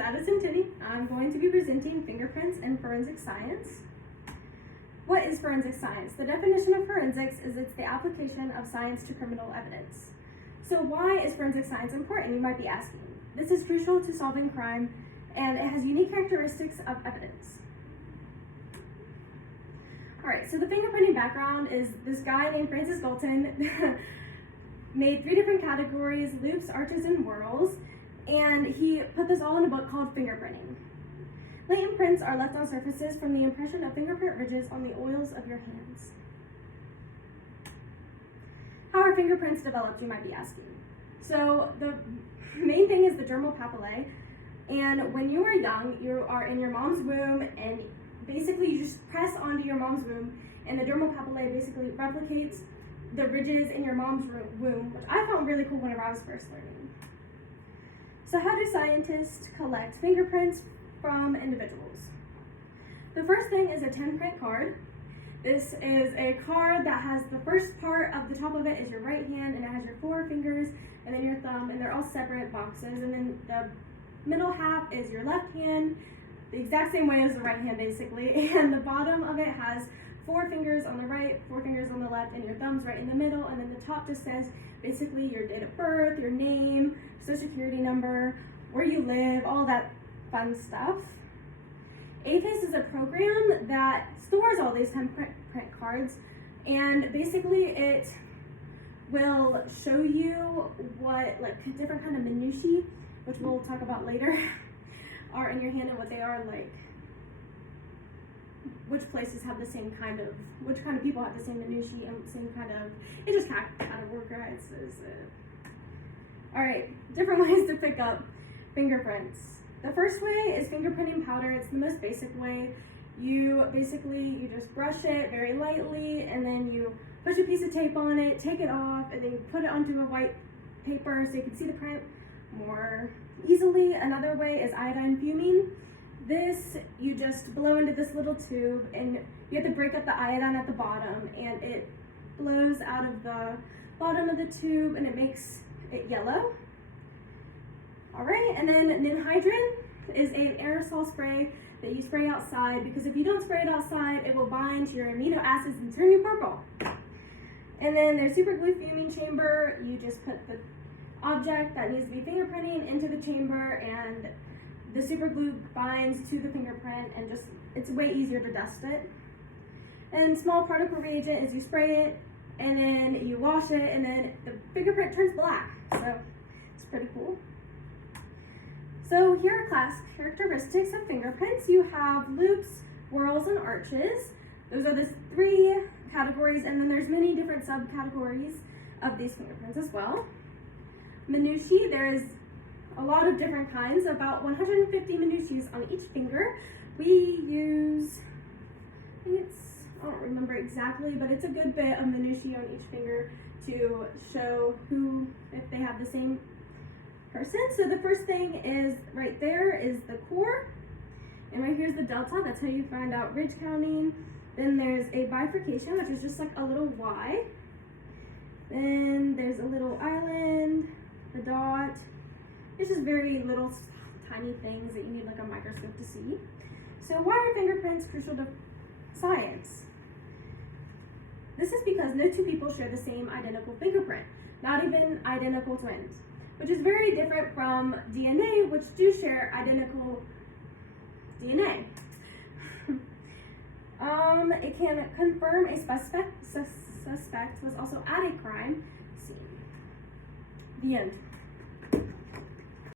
I'm going to be presenting fingerprints in forensic science. What is forensic science? The definition of forensics is it's the application of science to criminal evidence. So why is forensic science important, you might be asking? This is crucial to solving crime, and it has unique characteristics of evidence. All right, so the fingerprinting background is this guy named Francis Galton made 3 different categories: loops, arches, and whorls, and he put this all in a book called Fingerprinting. Latent prints are left on surfaces from the impression of fingerprint ridges on the oils of your hands. How are fingerprints developed, you might be asking? So the main thing is the dermal papillae, and when you are young, you are in your mom's womb, and basically you just press onto your mom's womb, and the dermal papillae basically replicates the ridges in your mom's womb, which I found really cool whenever I was first learning. So how do scientists collect fingerprints from individuals? The first thing is a 10-print card. This is a card that has the first part of the top of it is your right hand, and it has your 4 fingers and then your thumb, and they're all separate boxes. And then the middle half is your left hand, the exact same way as the right hand basically, and the bottom of it has 4 fingers on the right, 4 fingers on the left, and your thumb's right in the middle, and then the top just says basically your date of birth, your name, social security number, where you live, all that fun stuff. AFACE is a program that stores all these 10-print cards, and basically it will show you what different kind of minutiae, which we'll talk about later, are in your hand and what they are like. Which places have the same kind of, which kind of people have the same minutiae and same kind of, it just kind of work right. All right, different ways to pick up fingerprints. The first way is fingerprinting powder. It's the most basic way. You just brush it very lightly, and then you push a piece of tape on it, take it off, and then you put it onto a white paper so you can see the print more easily. Another way is iodine fuming. This, you just blow into this little tube, and you have to break up the iodine at the bottom, and it blows out of the bottom of the tube, and it makes it yellow. All right, and then ninhydrin is an aerosol spray that you spray outside, because if you don't spray it outside, it will bind to your amino acids and turn you purple. And then there's super glue fuming chamber. You just put the object that needs to be fingerprinting into the chamber, and the super glue binds to the fingerprint, and it's way easier to dust it. And small particle reagent is you spray it, and then you wash it, and then the fingerprint turns black. So it's pretty cool. So here are class characteristics of fingerprints. You have loops, whorls, and arches. Those are the 3 categories, and then there's many different subcategories of these fingerprints as well. Minutiae, there's a lot of different kinds, about 150 minutiae on each finger. We use, I don't remember exactly, but it's a good bit of minutiae on each finger to show if they have the same person. So the first thing is right there is the core, and right here's the delta. That's how you find out ridge counting. Then there's a bifurcation, which is just like a little Y. Then there's a little island, the dot. It's just very little tiny things that you need like a microscope to see. So why are fingerprints crucial to science? This is because no 2 people share the same identical fingerprint, not even identical twins, which is very different from DNA, which do share identical DNA. It can confirm a suspect was also at a crime scene. The end.